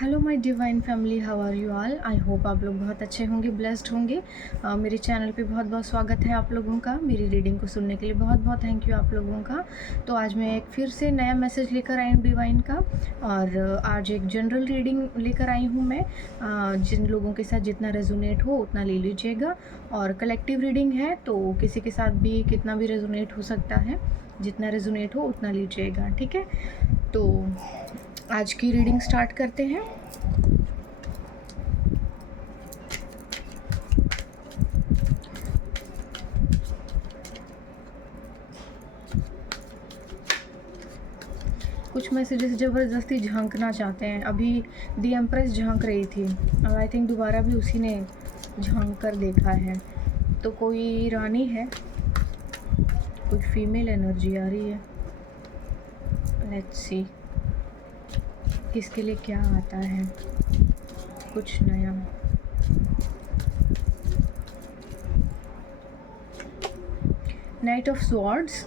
Hello my divine family, how are you all. I hope आप लोग बहुत अच्छे होंगे, ब्लेस्ड होंगे। मेरे चैनल पे बहुत बहुत स्वागत है आप लोगों का। मेरी रीडिंग को सुनने के लिए बहुत बहुत थैंक यू आप लोगों का। तो आज मैं एक फिर से नया मैसेज लेकर आई हूँ डिवाइन का, और आज एक जनरल रीडिंग लेकर आई हूँ मैं। जिन लोगों के साथ जितना रेजोनेट हो उतना ले लीजिएगा, और कलेक्टिव रीडिंग है तो किसी के साथ भी कितना भी रेजोनेट हो सकता है, जितना रेजोनेट हो उतना लीजिएगा, ठीक है। तो आज की रीडिंग स्टार्ट करते हैं। कुछ मैसेजेस ज़बरदस्ती झांकना चाहते हैं। अभी दी एम्प्रेस झांक रही थी, अब आई थिंक दोबारा भी उसी ने झांक कर देखा है। तो कोई रानी है, कुछ फीमेल एनर्जी आ रही है। लेट्स सी किसके लिए क्या आता है, कुछ नया। Night of swords,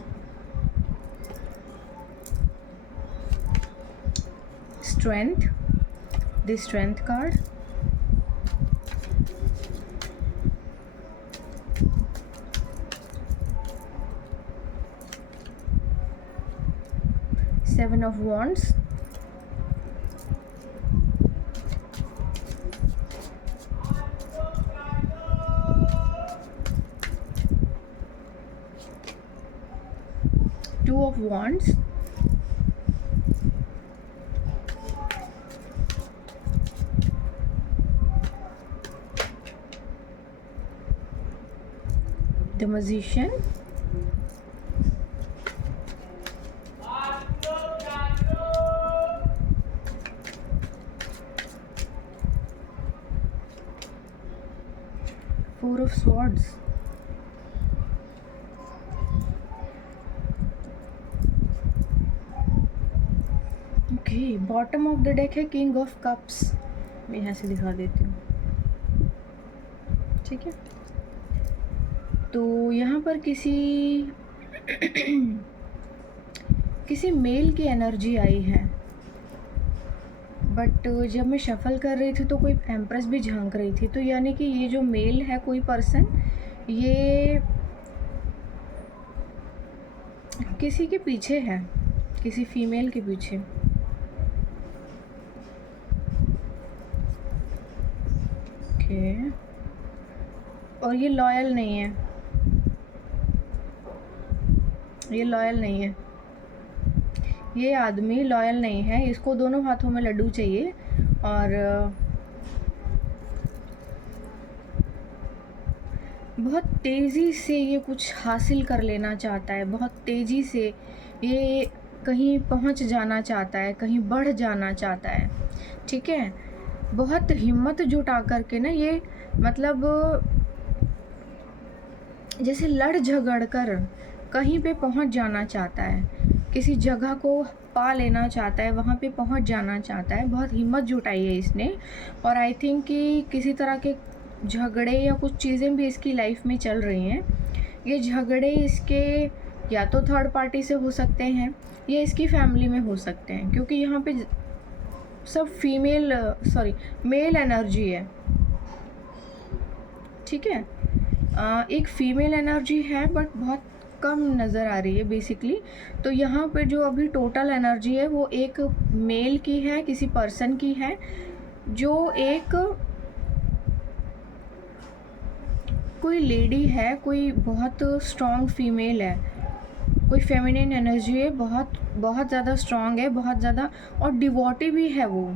strength, the strength card, seven of wands, two of wands, the magician, four of swords, okay. Bottom of the deck है किंग ऑफ कप्स। मैं यहाँ से दिखा देती हूँ, ठीक है। तो यहाँ पर किसी मेल की एनर्जी आई है, बट जब मैं शफल कर रही थी तो कोई एम्प्रेस भी झांक रही थी। तो यानी कि ये जो मेल है, कोई पर्सन, ये किसी के पीछे है, किसी फीमेल के पीछे। ओके, और ये लॉयल नहीं है, ये लॉयल नहीं है, ये आदमी लॉयल नहीं है। इसको दोनों हाथों में लड्डू चाहिए, और बहुत तेज़ी से ये कुछ हासिल कर लेना चाहता है। बहुत तेज़ी से ये कहीं पहुंच जाना चाहता है, कहीं बढ़ जाना चाहता है, ठीक है। बहुत हिम्मत जुटा करके ना ये, मतलब जैसे लड़ झगड़ कर कहीं पे पहुंच जाना चाहता है, किसी जगह को पा लेना चाहता है, वहाँ पे पहुंच जाना चाहता है। बहुत हिम्मत जुटाई है इसने, और आई थिंक कि किसी तरह के झगड़े या कुछ चीज़ें भी इसकी लाइफ में चल रही हैं। ये झगड़े इसके या तो थर्ड पार्टी से हो सकते हैं, या इसकी फैमिली में हो सकते हैं, क्योंकि यहाँ पे सब मेल एनर्जी है, ठीक है। एक फीमेल एनर्जी है बट बहुत कम नज़र आ रही है बेसिकली। तो यहाँ पे जो अभी टोटल एनर्जी है वो एक मेल की है, किसी पर्सन की है, जो एक कोई लेडी है, कोई बहुत स्ट्रॉन्ग फीमेल है, कोई फेमिनिन एनर्जी है, बहुत बहुत ज़्यादा स्ट्रॉन्ग है, बहुत ज़्यादा, और डिवोटी भी है। वो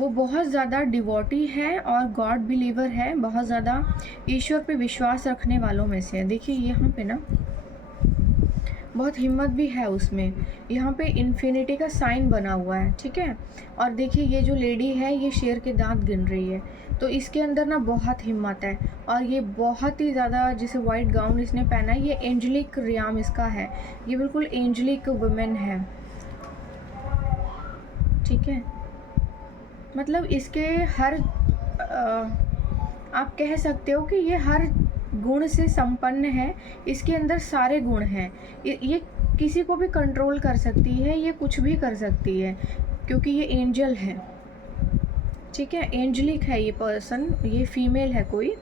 बहुत ज़्यादा डिवोटी है और गॉड बिलीवर है, बहुत ज़्यादा ईश्वर पे विश्वास रखने वालों में से है। देखिए यहाँ पे ना बहुत हिम्मत भी है उसमें। यहाँ पे इन्फिनिटी का साइन बना हुआ है, ठीक है। और देखिए ये जो लेडी है ये शेर के दांत गिन रही है, तो इसके अंदर ना बहुत हिम्मत है। और ये बहुत ही ज़्यादा, जैसे वाइट गाउन इसने पहना है, ये एंजलिक रियाम इसका है, ये बिल्कुल एंजलिक वुमेन है, ठीक है। मतलब इसके हर आप कह सकते हो कि ये हर गुण से संपन्न है, इसके अंदर सारे गुण हैं। ये किसी को भी कंट्रोल कर सकती है, ये कुछ भी कर सकती है, क्योंकि ये एंजल है, ठीक है, एंजलिक है ये पर्सन, ये फीमेल है कोई।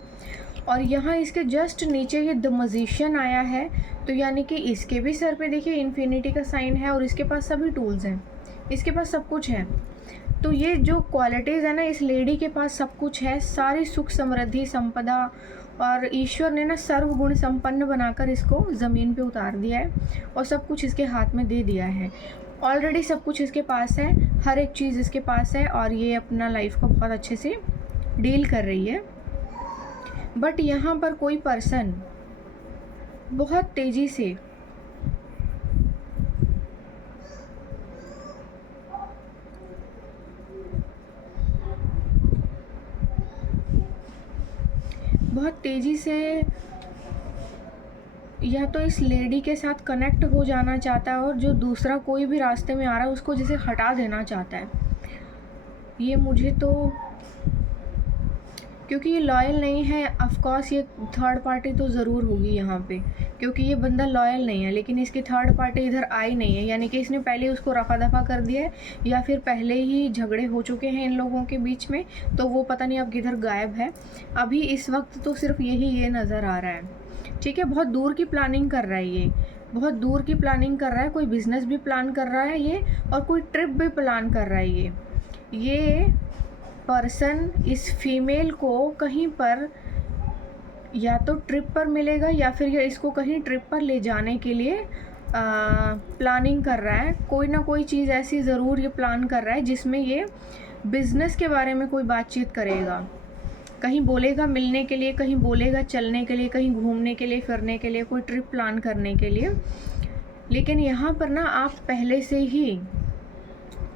और यहाँ इसके जस्ट नीचे ये द मजिशियन आया है, तो यानी कि इसके भी सर पे देखिए इन्फिनिटी का साइन है और इसके पास सभी टूल्स हैं, इसके पास सब कुछ है। तो ये जो क्वालिटीज़ है ना, इस लेडी के पास सब कुछ है, सारी सुख समृद्धि संपदा, और ईश्वर ने ना सर्वगुण संपन्न बनाकर इसको ज़मीन पे उतार दिया है और सब कुछ इसके हाथ में दे दिया है। ऑलरेडी सब कुछ इसके पास है, हर एक चीज़ इसके पास है, और ये अपना लाइफ को बहुत अच्छे से डील कर रही है। बट यहाँ पर कोई पर्सन बहुत तेज़ी से या तो इस लेडी के साथ कनेक्ट हो जाना चाहता है, और जो दूसरा कोई भी रास्ते में आ रहा है उसको जैसे हटा देना चाहता है। ये मुझे तो, क्योंकि ये लॉयल नहीं है, ऑफकोर्स ये थर्ड पार्टी तो ज़रूर होगी यहाँ पे, क्योंकि ये बंदा लॉयल नहीं है, लेकिन इसकी थर्ड पार्टी इधर आई नहीं है, यानी कि इसने पहले उसको रफा दफा कर दिया है, या फिर पहले ही झगड़े हो चुके हैं इन लोगों के बीच में, तो वो पता नहीं अब किधर गायब है। अभी इस वक्त तो सिर्फ ये नज़र आ रहा है, ठीक है। बहुत दूर की प्लानिंग कर रहा है ये, बहुत दूर की प्लानिंग कर रहा है, कोई बिज़नेस भी प्लान कर रहा है ये, और कोई ट्रिप भी प्लान कर रहा है ये पर्सन इस फीमेल को कहीं पर या तो ट्रिप पर मिलेगा, या फिर ये इसको कहीं ट्रिप पर ले जाने के लिए प्लानिंग कर रहा है। कोई ना कोई चीज़ ऐसी ज़रूर ये प्लान कर रहा है जिसमें ये बिज़नेस के बारे में कोई बातचीत करेगा, कहीं बोलेगा मिलने के लिए, कहीं बोलेगा चलने के लिए, कहीं घूमने के लिए, फिरने के लिए, कोई ट्रिप प्लान करने के लिए। लेकिन यहाँ पर ना आप पहले से ही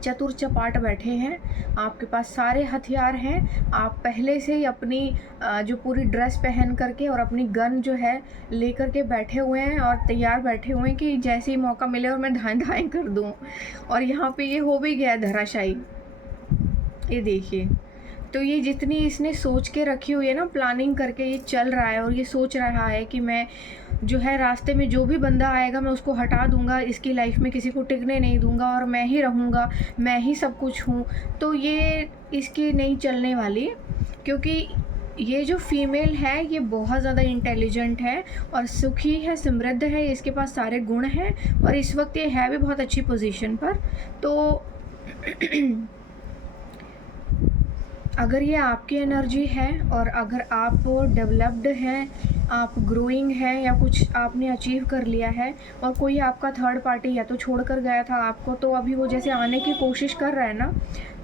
चतुर चपाट बैठे हैं, आपके पास सारे हथियार हैं, आप पहले से ही अपनी जो पूरी ड्रेस पहन करके और अपनी गन जो है लेकर के बैठे हुए हैं, और तैयार बैठे हुए हैं कि जैसे ही मौका मिले और मैं धाएं धाएं कर दूं। और यहाँ पे ये हो भी गया धराशायी, ये देखिए। तो ये जितनी इसने सोच के रखी हुई है ना, प्लानिंग करके ये चल रहा है, और ये सोच रहा है कि मैं जो है रास्ते में जो भी बंदा आएगा मैं उसको हटा दूंगा, इसकी लाइफ में किसी को टिकने नहीं दूंगा, और मैं ही रहूँगा, मैं ही सब कुछ हूँ। तो ये इसकी नहीं चलने वाली, क्योंकि ये जो फीमेल है ये बहुत ज़्यादा इंटेलिजेंट है और सुखी है, समृद्ध है, इसके पास सारे गुण हैं, और इस वक्त ये है भी बहुत अच्छी पोजीशन पर। तो अगर ये आपकी एनर्जी है, और अगर आप डेवलप्ड हैं, आप ग्रोइंग हैं, या कुछ आपने अचीव कर लिया है, और कोई आपका थर्ड पार्टी या तो छोड़ कर गया था आपको, तो अभी वो जैसे आने की कोशिश कर रहा है ना,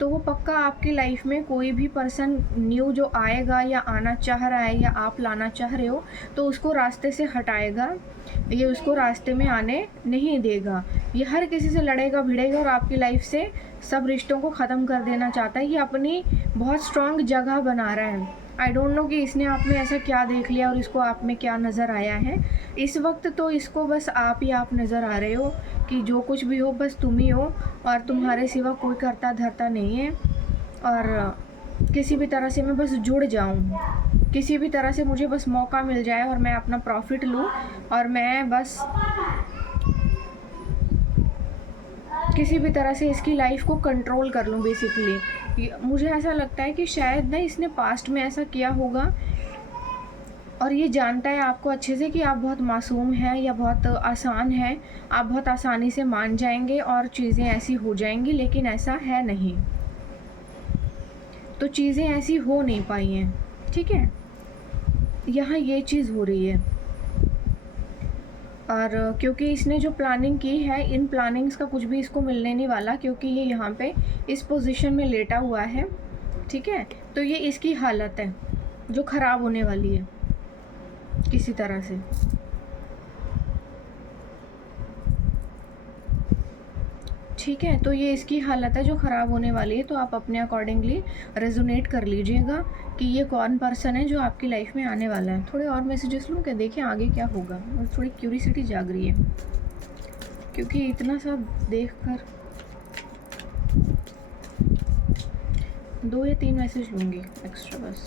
तो वो पक्का आपकी लाइफ में कोई भी पर्सन न्यू जो आएगा या आना चाह रहा है, या आप लाना चाह रहे हो, तो उसको रास्ते से हटाएगा, ये उसको रास्ते में आने नहीं देगा। ये हर किसी से लड़ेगा भिड़ेगा, और आपकी लाइफ से सब रिश्तों को ख़त्म कर देना चाहता है। ये अपनी बहुत स्ट्रॉन्ग जगह बना रहा है। आई डोंट नो कि इसने आप में ऐसा क्या देख लिया और इसको आप में क्या नज़र आया है। इस वक्त तो इसको बस आप ही आप नज़र आ रहे हो, कि जो कुछ भी हो बस तुम ही हो, और तुम्हारे सिवा कोई करता धरता नहीं है, और किसी भी तरह से मैं बस जुड़ जाऊं, किसी भी तरह से मुझे बस मौका मिल जाए और मैं अपना प्रॉफिट लूं, और मैं बस किसी भी तरह से इसकी लाइफ को कंट्रोल कर लूं बेसिकली। मुझे ऐसा लगता है कि शायद ना इसने पास्ट में ऐसा किया होगा, और ये जानता है आपको अच्छे से कि आप बहुत मासूम हैं या बहुत आसान हैं, आप बहुत आसानी से मान जाएंगे और चीज़ें ऐसी हो जाएंगी, लेकिन ऐसा है नहीं। तो चीज़ें ऐसी हो नहीं पाई हैं, ठीक है। यहाँ ये चीज़ हो रही है, और क्योंकि इसने जो प्लानिंग की है, इन प्लानिंग्स का कुछ भी इसको मिलने नहीं वाला, क्योंकि ये यहाँ पे इस पोजीशन में लेटा हुआ है, ठीक है। तो ये इसकी हालत है जो ख़राब होने वाली है किसी तरह से। ठीक है, तो ये इसकी हालत है जो ख़राब होने वाली है। तो आप अपने अकॉर्डिंगली रेजोनेट कर लीजिएगा कि ये कौन पर्सन है जो आपकी लाइफ में आने वाला है। थोड़े और मैसेजेस लूँ क्या, देखें आगे क्या होगा। और थोड़ी क्यूरियोसिटी जाग रही है, क्योंकि इतना सब देख कर 2 या 3 मैसेज लूँगी एक्स्ट्रा बस।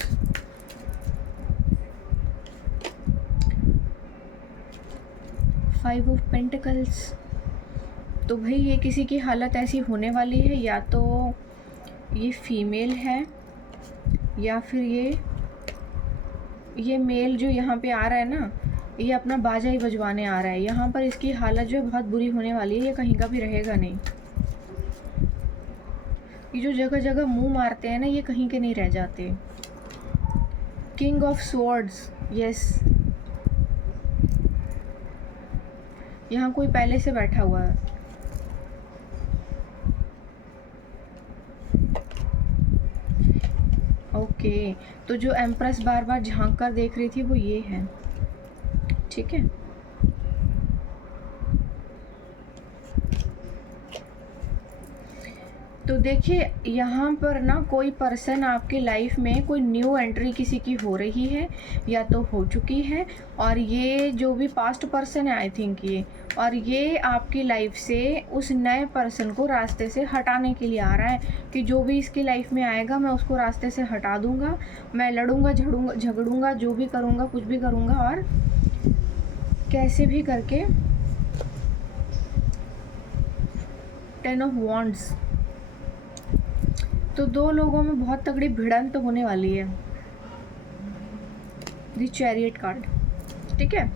Five of pentacles. तो भाई ये किसी की हालत ऐसी होने वाली है, या तो ये फीमेल है या फिर ये मेल जो यहाँ पे आ रहा है ना, ये अपना बाजा ही बजवाने आ रहा है। यहाँ पर इसकी हालत जो है बहुत बुरी होने वाली है, ये कहीं का भी रहेगा नहीं। ये जो जगह जगह मुंह मारते हैं ना, ये कहीं के नहीं रह जाते। किंग ऑफ स्वॉर्ड्स, यस, यहाँ कोई पहले से बैठा हुआ है। ओके, तो जो एम्प्रेस बार बार झांक कर देख रही थी वो ये है, ठीक है। तो देखिए यहाँ पर ना कोई पर्सन आपके लाइफ में, कोई न्यू एंट्री किसी की हो रही है या तो हो चुकी है, और ये जो भी पास्ट पर्सन है आई थिंक ये, और ये आपकी लाइफ से उस नए पर्सन को रास्ते से हटाने के लिए आ रहा है कि जो भी इसकी लाइफ में आएगा मैं उसको रास्ते से हटा दूंगा, मैं लड़ूंगा झगड़ूंगा, जो भी करूँगा, कुछ भी करूँगा, और कैसे भी करके 10 ऑफ वॉन्ड्स। तो दो लोगों में बहुत तगड़ी भिड़ंत होने वाली है, द चैरियट कार्ड, ठीक है।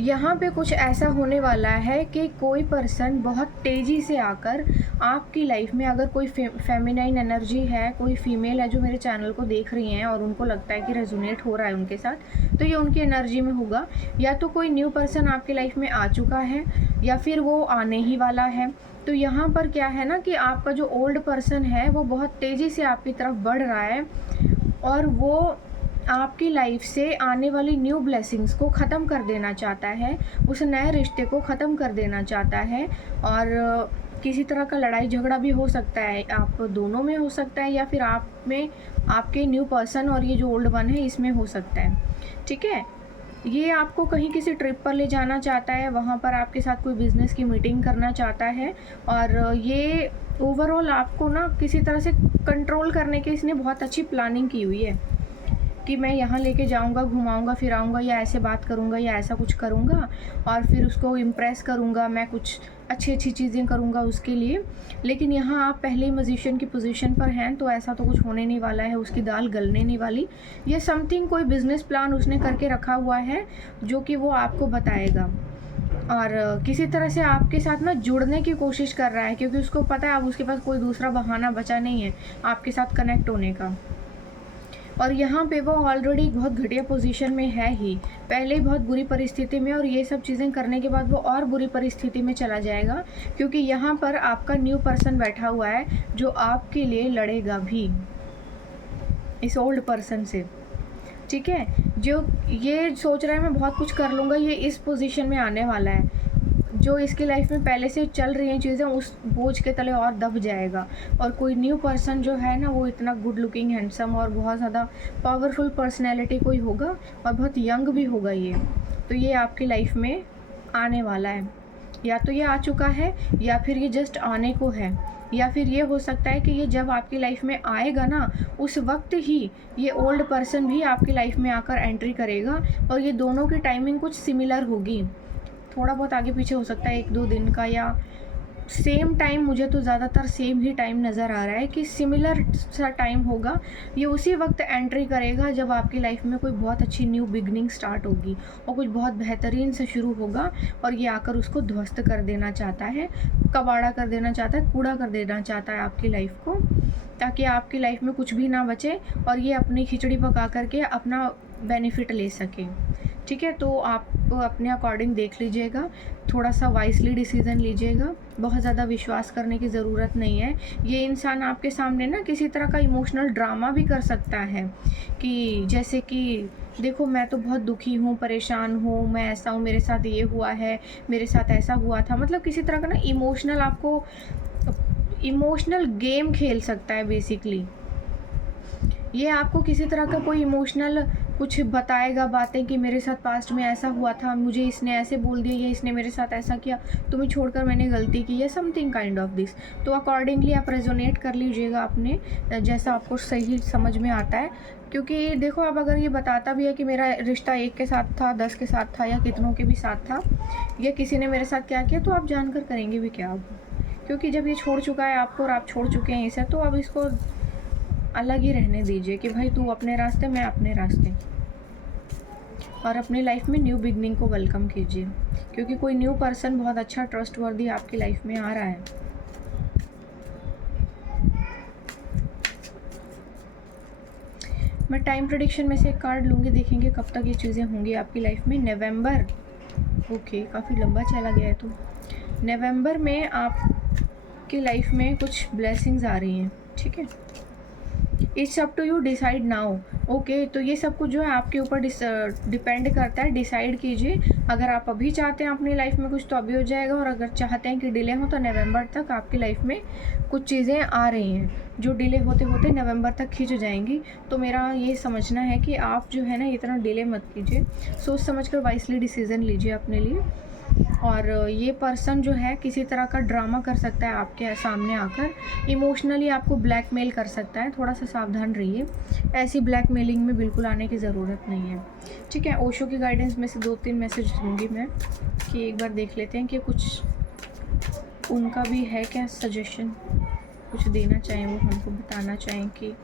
यहाँ पे कुछ ऐसा होने वाला है कि कोई पर्सन बहुत तेज़ी से आकर आपकी लाइफ में, अगर कोई फेमिनाइन एनर्जी है, कोई फीमेल है जो मेरे चैनल को देख रही हैं और उनको लगता है कि रेजोनेट हो रहा है उनके साथ, तो ये उनकी एनर्जी में होगा। या तो कोई न्यू पर्सन आपकी लाइफ में आ चुका है या फिर वो आने ही वाला है। तो यहाँ पर क्या है ना कि आपका जो ओल्ड पर्सन है वो बहुत तेज़ी से आपकी तरफ बढ़ रहा है और वो आपकी लाइफ से आने वाली न्यू ब्लेसिंग्स को ख़त्म कर देना चाहता है, उस नए रिश्ते को ख़त्म कर देना चाहता है। और किसी तरह का लड़ाई झगड़ा भी हो सकता है, आप दोनों में हो सकता है, या फिर आप में, आपके न्यू पर्सन और ये जो ओल्ड वन है इसमें हो सकता है, ठीक है। ये आपको कहीं किसी ट्रिप पर ले जाना चाहता है, वहाँ पर आपके साथ कोई बिज़नेस की मीटिंग करना चाहता है, और ये ओवरऑल आपको ना किसी तरह से कंट्रोल करने की इसने बहुत अच्छी प्लानिंग की हुई है कि मैं यहाँ लेके जाऊँगा, घुमाऊँगा फिराऊँगा, या ऐसे बात करूँगा, या ऐसा कुछ करूँगा और फिर उसको इम्प्रेस करूँगा, मैं कुछ अच्छी अच्छी चीज़ें करूँगा उसके लिए। लेकिन यहाँ आप पहले ही मजिशियन की पोजीशन पर हैं, तो ऐसा तो कुछ होने नहीं वाला है, उसकी दाल गलने नहीं वाली। ये समथिंग कोई बिज़नेस प्लान उसने करके रखा हुआ है जो कि वो आपको बताएगा, और किसी तरह से आपके साथ ना जुड़ने की कोशिश कर रहा है, क्योंकि उसको पता है अब उसके पास कोई दूसरा बहाना बचा नहीं है आपके साथ कनेक्ट होने का। और यहाँ पे वो ऑलरेडी बहुत घटिया पोजीशन में है ही, पहले ही बहुत बुरी परिस्थिति में, और ये सब चीज़ें करने के बाद वो और बुरी परिस्थिति में चला जाएगा, क्योंकि यहाँ पर आपका न्यू पर्सन बैठा हुआ है जो आपके लिए लड़ेगा भी इस ओल्ड पर्सन से, ठीक है। जो ये सोच रहा है मैं बहुत कुछ कर लूँगा, ये इस पोजीशन में आने वाला है, जो इसकी लाइफ में पहले से चल रही हैं चीज़ें उस बोझ के तले और दब जाएगा। और कोई न्यू पर्सन जो है ना, वो इतना गुड लुकिंग, हैंडसम और बहुत ज़्यादा पावरफुल पर्सनैलिटी कोई होगा, और बहुत यंग भी होगा ये, तो ये आपकी लाइफ में आने वाला है। या तो ये आ चुका है, या फिर ये जस्ट आने को है, या फिर ये हो सकता है कि ये जब आपकी लाइफ में आएगा ना, उस वक्त ही ये ओल्ड पर्सन भी आपकी लाइफ में आकर एंट्री करेगा, और ये दोनों की टाइमिंग कुछ सिमिलर होगी, थोड़ा बहुत आगे पीछे हो सकता है, 1-2 दिन का, या सेम टाइम। मुझे तो ज़्यादातर सेम ही टाइम नज़र आ रहा है कि सिमिलर सा टाइम होगा। ये उसी वक्त एंट्री करेगा जब आपकी लाइफ में कोई बहुत अच्छी न्यू बिगनिंग स्टार्ट होगी और कुछ बहुत बेहतरीन से शुरू होगा, और ये आकर उसको ध्वस्त कर देना चाहता है, कबाड़ा कर देना चाहता है, कूड़ा कर देना चाहता है आपकी लाइफ को, ताकि आपकी लाइफ में कुछ भी ना बचे और ये अपनी खिचड़ी पका करके अपना बेनिफिट ले सके, ठीक है। तो आप अपने अकॉर्डिंग देख लीजिएगा, थोड़ा सा वाइसली डिसीज़न लीजिएगा, बहुत ज़्यादा विश्वास करने की ज़रूरत नहीं है। ये इंसान आपके सामने ना किसी तरह का इमोशनल ड्रामा भी कर सकता है, कि जैसे कि देखो मैं तो बहुत दुखी हूँ, परेशान हूँ, मैं ऐसा हूँ, मेरे साथ ये हुआ है, मेरे साथ ऐसा हुआ था, मतलब किसी तरह का ना इमोशनल, आपको इमोशनल गेम खेल सकता है बेसिकली। ये आपको किसी तरह का कोई इमोशनल कुछ बताएगा बातें कि मेरे साथ पास्ट में ऐसा हुआ था, मुझे इसने ऐसे बोल दिया, या इसने मेरे साथ ऐसा किया, तुम्हें छोड़कर मैंने गलती की, या समथिंग काइंड ऑफ दिस। तो अकॉर्डिंगली आप रेजोनेट कर लीजिएगा अपने, जैसा आपको सही समझ में आता है। क्योंकि देखो, अब अगर ये बताता भी है कि मेरा रिश्ता 1 के साथ था, 10 के साथ था, या कितनों के भी साथ था, या किसी ने मेरे साथ क्या किया, तो आप जानकर करेंगे भी क्या अब, क्योंकि जब ये छोड़ चुका है आपको और आप छोड़ चुके हैं इसे, तो अब इसको अलग ही रहने दीजिए कि भाई तू अपने रास्ते, मैं अपने रास्ते, और अपनी लाइफ में न्यू बिगनिंग को वेलकम कीजिए, क्योंकि कोई न्यू पर्सन बहुत अच्छा ट्रस्टवर्दी आपकी लाइफ में आ रहा है। मैं टाइम प्रेडिक्शन में से एक कार्ड लूँगी, देखेंगे कब तक ये चीज़ें होंगी आपकी लाइफ में। नवंबर, ओके, काफ़ी लंबा चला गया है। तो नवंबर में आपकी लाइफ में कुछ ब्लेसिंग्स आ रही हैं, ठीक है। It's up to you, decide now. Okay, तो ये सब कुछ जो है आपके ऊपर डिपेंड करता है। डिसाइड कीजिए, अगर आप अभी चाहते हैं अपनी लाइफ में कुछ तो अभी हो जाएगा, और अगर चाहते हैं कि डिले हो तो नवंबर तक आपकी लाइफ में कुछ चीज़ें आ रही हैं जो डिले होते होते नवंबर तक खींच जाएंगी। तो मेरा ये समझना है कि आप जो है ना इतना डिले मत कीजिए, सोच समझ कर वाइसली डिसीज़न लीजिए अपने लिए। और ये पर्सन जो है किसी तरह का ड्रामा कर सकता है आपके सामने आकर, इमोशनली आपको ब्लैकमेल कर सकता है, थोड़ा सा सावधान रहिए। ऐसी ब्लैकमेलिंग में बिल्कुल आने की ज़रूरत नहीं है, ठीक है। ओशो की गाइडेंस में से 2-3 मैसेज दूँगी मैं, कि एक बार देख लेते हैं कि कुछ उनका भी है क्या सजेशन, कुछ देना चाहें वो हमको, बताना चाहें कि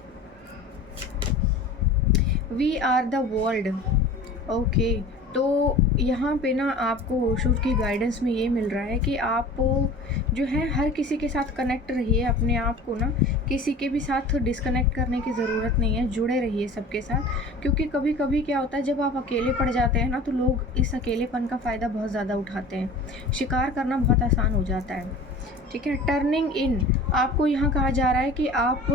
we are the world. Okay, तो यहाँ पे ना आपको ओशो की गाइडेंस में ये मिल रहा है कि आप जो है हर किसी के साथ कनेक्ट रहिए, अपने आप को ना किसी के भी साथ डिस्कनेक्ट करने की ज़रूरत नहीं है, जुड़े रहिए सबके साथ। क्योंकि कभी कभी क्या होता है, जब आप अकेले पड़ जाते हैं ना, तो लोग इस अकेलेपन का फ़ायदा बहुत ज़्यादा उठाते हैं, शिकार करना बहुत आसान हो जाता है, ठीक है। टर्निंग इन, आपको यहाँ कहा जा रहा है कि आप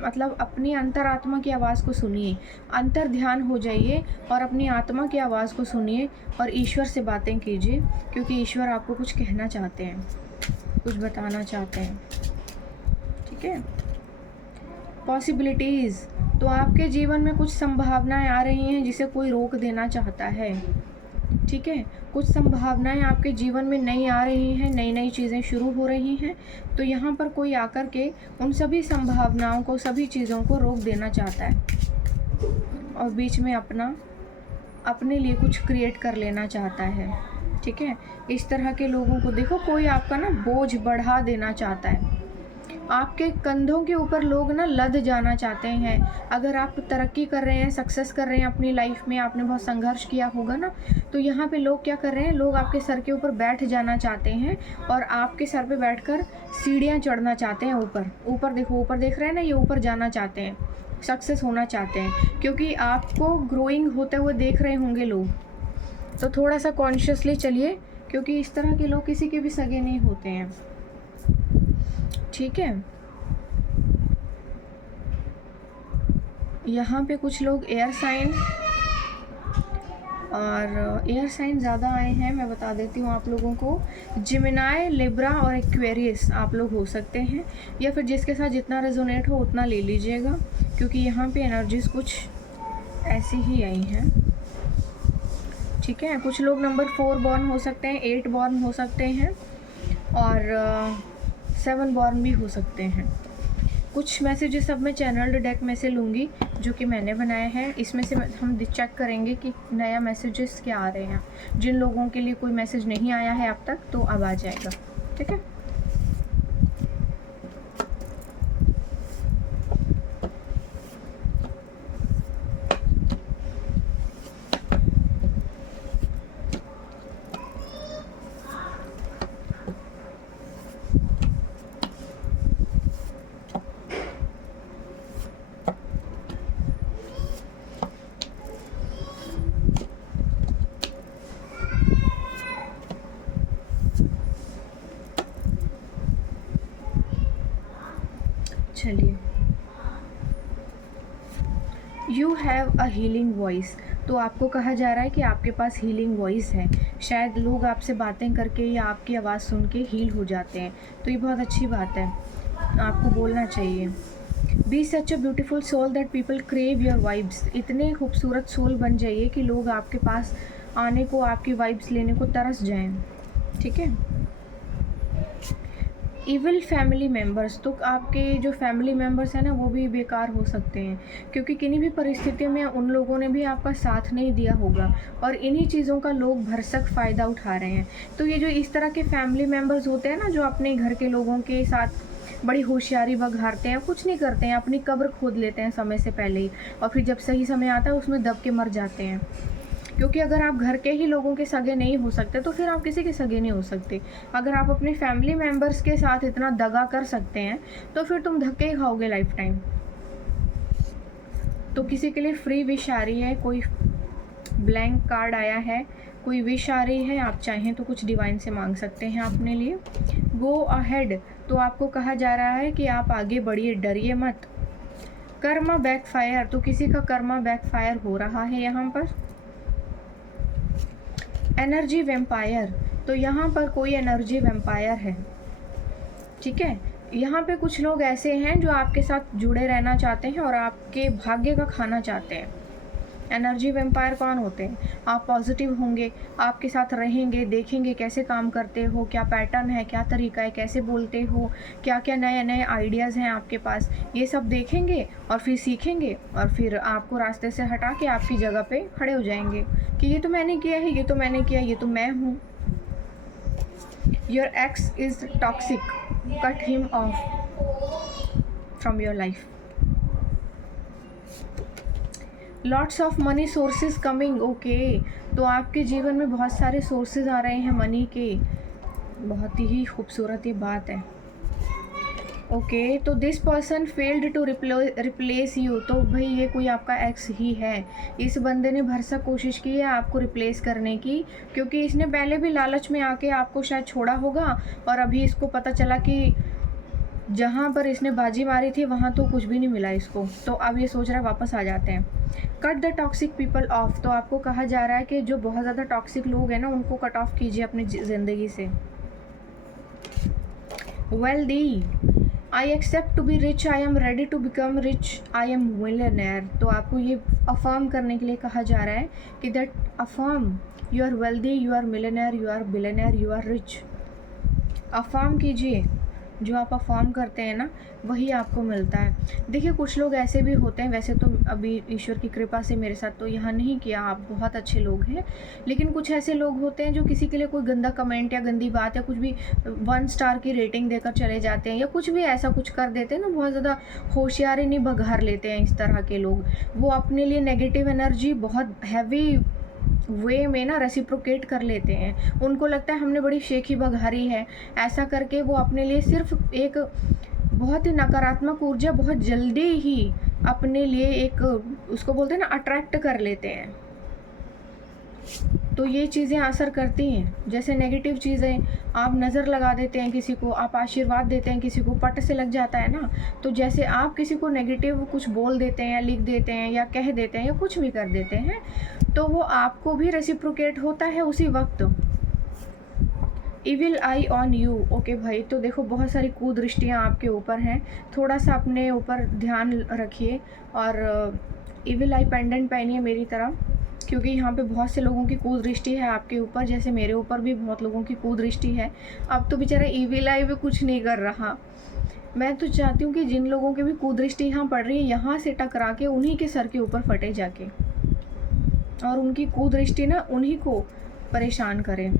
मतलब अपनी अंतरात्मा की आवाज़ को सुनिए, अंतर ध्यान हो जाइए और अपनी आत्मा की आवाज़ को सुनिए और ईश्वर से बातें कीजिए, क्योंकि ईश्वर आपको कुछ कहना चाहते हैं, कुछ बताना चाहते हैं, ठीक है। पॉसिबिलिटीज़, तो आपके जीवन में कुछ संभावनाएं आ रही हैं जिसे कोई रोक देना चाहता है, ठीक है। कुछ संभावनाएं आपके जीवन में नई आ रही हैं, नई नई चीज़ें शुरू हो रही हैं, तो यहाँ पर कोई आकर के उन सभी संभावनाओं को, सभी चीज़ों को रोक देना चाहता है और बीच में अपने लिए कुछ क्रिएट कर लेना चाहता है, ठीक है। इस तरह के लोगों को देखो, कोई आपका ना बोझ बढ़ा देना चाहता है, आपके कंधों के ऊपर लोग ना लद जाना चाहते हैं। अगर आप तरक्की कर रहे हैं, सक्सेस कर रहे हैं अपनी लाइफ में, आपने बहुत संघर्ष किया होगा ना, तो यहाँ पे लोग क्या कर रहे हैं, लोग आपके सर के ऊपर बैठ जाना चाहते हैं और आपके सर पे बैठकर सीढ़ियाँ चढ़ना चाहते हैं ऊपर। ऊपर देखो, ऊपर देख रहे हैं ना, ये ऊपर जाना चाहते हैं, सक्सेस होना चाहते हैं, क्योंकि आपको ग्रोइंग होते हुए देख रहे होंगे लोग। तो थोड़ा सा कॉन्शियसली चलिए, क्योंकि इस तरह के लोग किसी के भी सगे नहीं होते हैं, ठीक है। यहाँ पे कुछ लोग एयर साइन, और एयर साइन ज़्यादा आए हैं, मैं बता देती हूँ आप लोगों को। जिमिनाई, लिब्रा और एक्वेरियस आप लोग हो सकते हैं, या फिर जिसके साथ जितना रेजोनेट हो उतना ले लीजिएगा, क्योंकि यहाँ पे एनर्जीज कुछ ऐसी ही आई हैं, ठीक है। कुछ लोग नंबर 4 बॉर्न हो सकते हैं, 8 बॉर्न हो सकते हैं, और 7 बॉर्न भी हो सकते हैं। कुछ मैसेजेस अब मैं चैनल्ड डेक में से लूँगी जो कि मैंने बनाया है, इसमें से हम चेक करेंगे कि नया मैसेजेस क्या आ रहे हैं। जिन लोगों के लिए कोई मैसेज नहीं आया है अब तक, तो अब आ जाएगा, ठीक है। चलिए, you have a healing voice, तो आपको कहा जा रहा है कि आपके पास हीलिंग वॉइस है। शायद लोग आपसे बातें करके या आपकी आवाज़ सुन के हील हो जाते हैं, तो ये बहुत अच्छी बात है, आपको बोलना चाहिए। Be such a beautiful soul that people crave your vibes, इतने खूबसूरत सोल बन जाइए कि लोग आपके पास आने को, आपकी वाइब्स लेने को तरस जाएं, ठीक है। इविल फैमिली मेम्बर्स, तो आपके जो फैमिली मेम्बर्स हैं ना, वो भी बेकार हो सकते हैं, क्योंकि किन्हीं भी परिस्थितियों में उन लोगों ने भी आपका साथ नहीं दिया होगा और इन्हीं चीज़ों का लोग भरसक फ़ायदा उठा रहे हैं। तो ये जो इस तरह के फैमिली मेम्बर्स होते हैं ना, जो अपने घर के लोगों के साथ बड़ी होशियारी बघारते हैं, कुछ नहीं करते हैं, अपनी कब्र खोद लेते हैं समय से पहले ही, और फिर जब सही समय आता है उसमें दब के मर जाते हैं। क्योंकि अगर आप घर के ही लोगों के सगे नहीं हो सकते तो फिर आप किसी के सगे नहीं हो सकते। अगर आप अपने फैमिली मेम्बर्स के साथ इतना दगा कर सकते हैं तो फिर तुम धक्के ही खाओगे लाइफ टाइम। तो किसी के लिए फ्री विश आ रही है, कोई ब्लैंक कार्ड आया है, कोई विश आ रही है, आप चाहें तो कुछ डिवाइन से मांग सकते हैं अपने लिए। गो अहेड, तो आपको कहा जा रहा है कि आप आगे बढ़िए, डरिए मत। कर्मा बैकफायर, तो किसी का कर्मा बैकफायर हो रहा है यहाँ पर। एनर्जी वेम्पायर, तो यहाँ पर कोई एनर्जी वेम्पायर है, ठीक है। यहाँ पे कुछ लोग ऐसे हैं जो आपके साथ जुड़े रहना चाहते हैं और आपके भाग्य का खाना चाहते हैं। एनर्जी वेम्पायर कौन होते हैं? आप पॉजिटिव होंगे, आपके साथ रहेंगे, देखेंगे कैसे काम करते हो, क्या पैटर्न है, क्या तरीका है, कैसे बोलते हो, क्या क्या नए नए आइडियाज़ हैं आपके पास, ये सब देखेंगे और फिर सीखेंगे और फिर आपको रास्ते से हटा के आपकी जगह पे खड़े हो जाएंगे कि ये तो मैंने किया है, ये तो मैंने किया, ये तो मैं हूँ। Your x is toxic, cut him of from your life. Lots of money sources coming, okay, तो आपके जीवन में बहुत सारे सोर्सेज आ रहे हैं मनी के, बहुत ही खूबसूरत ये बात है। ओके, तो this person failed to replace you, तो भाई ये कोई आपका एक्स ही है। इस बंदे ने भरसक कोशिश की है आपको रिप्लेस करने की, क्योंकि इसने पहले भी लालच में आके आपको शायद छोड़ा होगा और अभी इसको पता चला कि जहाँ पर इसने बाजी मारी थी वहाँ तो कुछ भी नहीं मिला इसको, तो अब ये सोच रहा है वापस आ जाते हैं। Cut the toxic people of, तो आपको कहा जा रहा है कि जो बहुत ज़्यादा टॉक्सिक लोग हैं ना उनको कट ऑफ कीजिए अपनी ज़िंदगी से। Wealthy, I accept to be rich, I am ready to become rich, I am millionaire, तो आपको ये अफर्म करने के लिए कहा जा रहा है कि that affirm you are wealthy, you are millionaire, you are billionaire, you are rich. Affirm कीजिए, जो आप अफर्म करते हैं ना वही आपको मिलता है। देखिए कुछ लोग ऐसे भी होते हैं, वैसे तो अभी ईश्वर की कृपा से मेरे साथ तो यहाँ नहीं किया, आप बहुत अच्छे लोग हैं, लेकिन कुछ ऐसे लोग होते हैं जो किसी के लिए कोई गंदा कमेंट या गंदी बात या कुछ भी 1 स्टार की रेटिंग देकर चले जाते हैं या कुछ भी ऐसा कुछ कर देते हैं ना, बहुत ज़्यादा होशियारी नहीं बघार लेते हैं इस तरह के लोग। वो अपने लिए नेगेटिव एनर्जी बहुत हैवी वे में ना रेसिप्रोकेट कर लेते हैं, उनको लगता है हमने बड़ी शेखी बघारी है, ऐसा करके वो अपने लिए सिर्फ एक बहुत ही नकारात्मक ऊर्जा बहुत जल्दी ही अपने लिए एक उसको बोलते हैं ना अट्रैक्ट कर लेते हैं। तो ये चीज़ें असर करती हैं, जैसे नेगेटिव चीज़ें आप नज़र लगा देते हैं किसी को, आप आशीर्वाद देते हैं किसी को, पट से लग जाता है ना, तो जैसे आप किसी को नेगेटिव कुछ बोल देते हैं या लिख देते हैं या कह देते हैं या कुछ भी कर देते हैं तो वो आपको भी रेसिप्रोकेट होता है उसी वक्त। Evil I on you, okay भाई, तो देखो बहुत सारी कुदृष्टियाँ आपके ऊपर हैं, थोड़ा सा अपने ऊपर ध्यान रखिए और इविल आई पेंडेंट पहनिए मेरी तरह, क्योंकि यहाँ पे बहुत से लोगों की कुदृष्टि है आपके ऊपर, जैसे मेरे ऊपर भी बहुत लोगों की कुदृष्टि है। अब तो बेचारा इविल आई भी कुछ नहीं कर रहा, मैं तो चाहती हूँ कि जिन लोगों की भी कुदृष्टि यहाँ पड़ रही है यहाँ से टकरा के उन्हीं के सर के ऊपर फटे जाके, और उनकी कुदृष्टि ना उन्हीं को परेशान करे।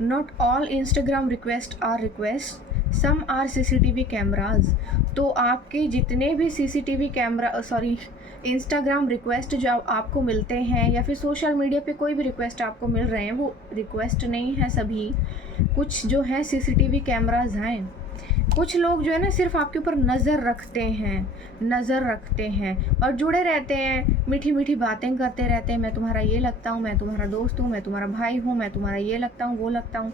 Not all Instagram request are request, some are CCTV cameras, तो आपके जितने भी CCTV कैमरा इंस्टाग्राम रिक्वेस्ट जो आपको मिलते हैं या फिर सोशल मीडिया पे कोई भी रिक्वेस्ट आपको मिल रहे हैं वो रिक्वेस्ट नहीं है सभी, कुछ जो है CCTV कैमराज हैं। कुछ लोग जो है ना सिर्फ आपके ऊपर नज़र रखते हैं और जुड़े रहते हैं, मीठी मीठी बातें करते रहते हैं, मैं तुम्हारा ये लगता हूँ, मैं तुम्हारा दोस्त हूँ, मैं तुम्हारा भाई हूँ, मैं तुम्हारा ये लगता हूँ वो लगता हूँ,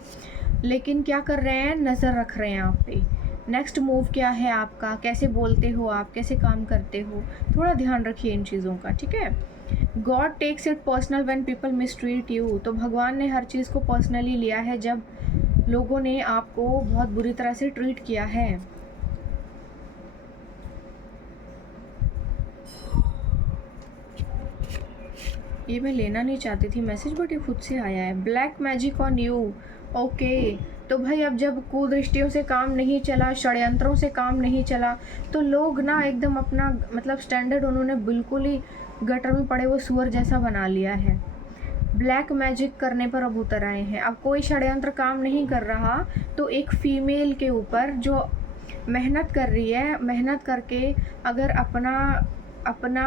लेकिन क्या कर रहे हैं, नज़र रख रहे हैं आप पे। नेक्स्ट मूव क्या है आपका, कैसे बोलते हो आप, कैसे काम करते हो, थोड़ा ध्यान रखिए इन चीज़ों का, ठीक है। God takes it personal when people mistreat you, तो भगवान ने हर चीज़ को पर्सनली लिया है जब लोगों ने आपको बहुत बुरी तरह से ट्रीट किया है। ये मैं लेना नहीं चाहती थी मैसेज, बट ये खुद से आया है। Black magic on you, okay, तो भाई अब जब कुदृष्टियों से काम नहीं चला, षड्यंत्रों से काम नहीं चला, तो लोग ना एकदम अपना मतलब स्टैंडर्ड उन्होंने बिल्कुल ही गटर में पड़े हुए सुअर जैसा बना लिया है। ब्लैक मैजिक करने पर अब उतर आए हैं। अब कोई षड्यंत्र काम नहीं कर रहा, तो एक फीमेल के ऊपर जो मेहनत कर रही है, मेहनत करके अगर अपना अपना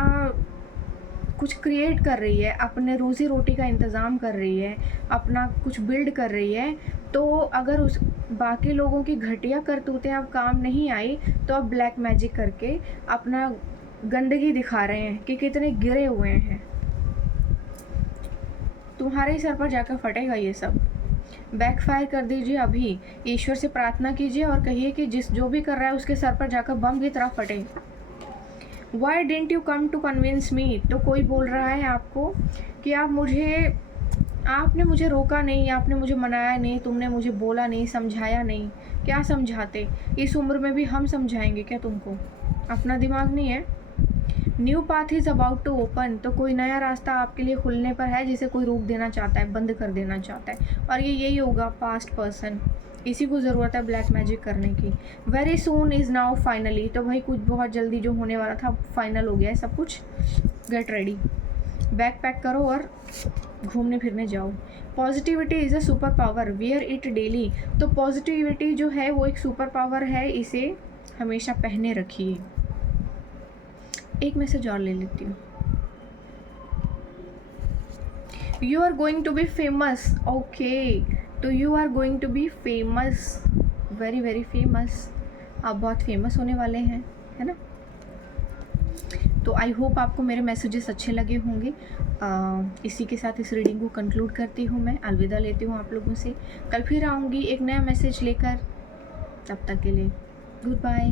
कुछ क्रिएट कर रही है, अपने रोज़ी रोटी का इंतज़ाम कर रही है, अपना कुछ बिल्ड कर रही है, तो अगर उस बाकी लोगों की घटिया करतूतें अब काम नहीं आई, तो अब ब्लैक मैजिक करके अपना गंदगी दिखा रहे हैं कि कितने गिरे हुए हैं। तुम्हारे ही सर पर जाकर फटेगा ये सब। बैकफायर कर दीजिए अभी, ईश्वर से प्रार्थना कीजिए और कहिए कि जो भी कर रहा है उसके सर पर जाकर बम की तरह फटे। Why don't you come to convince me? तो कोई बोल रहा है आपको कि आपने मुझे रोका नहीं, आपने मुझे मनाया नहीं, तुमने मुझे बोला नहीं, समझाया नहीं। क्या समझाते? इस उम्र में भी हम समझाएंगे क्या तुमको? अपना दिमाग नहीं है? New path is about to open, तो कोई नया रास्ता आपके लिए खुलने पर है जिसे कोई रोक देना चाहता है, बंद कर देना चाहता है, और ये यही होगा पास्ट पर्सन। इसी को ज़रूरत है ब्लैक मैजिक करने की। Very soon is now finally, तो भाई कुछ बहुत जल्दी जो होने वाला था फाइनल हो गया है सब कुछ। गेट रेडी, बैग पैक करो और घूमने फिरने जाओ। Positivity is a super power, wear it daily, तो पॉजिटिविटी जो है वो एक सुपर पावर है, इसे हमेशा पहने रखिए। एक मैसेज और ले लेती हूँ। You are going to be famous, okay, तो you are going to be famous, very very famous. आप बहुत फेमस होने वाले हैं, है ना? तो आई होप आपको मेरे मैसेजेस अच्छे लगे होंगे। इसी के साथ इस रीडिंग को कंक्लूड करती हूँ मैं, अलविदा लेती हूँ आप लोगों से। कल फिर आऊँगी एक नया मैसेज लेकर, तब तक के लिए गुड बाय।